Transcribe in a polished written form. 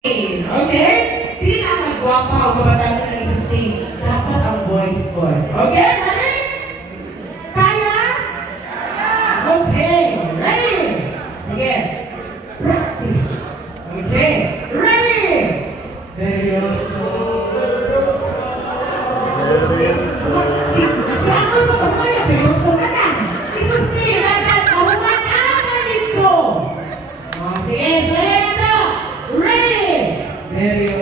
Okay? Hindi na nagwapa o kabataan na nag-sustain. Dapat ang voice chord. Okay? Ready? Kaya? Okay. Ready? Sige. Practice. Okay. Ready? Seryoso. Si ako ba pagmaya? Seryoso ka na. I-sustain agad. Kahuman naman dito. Sige. Sige na to. Ready? Seryoso.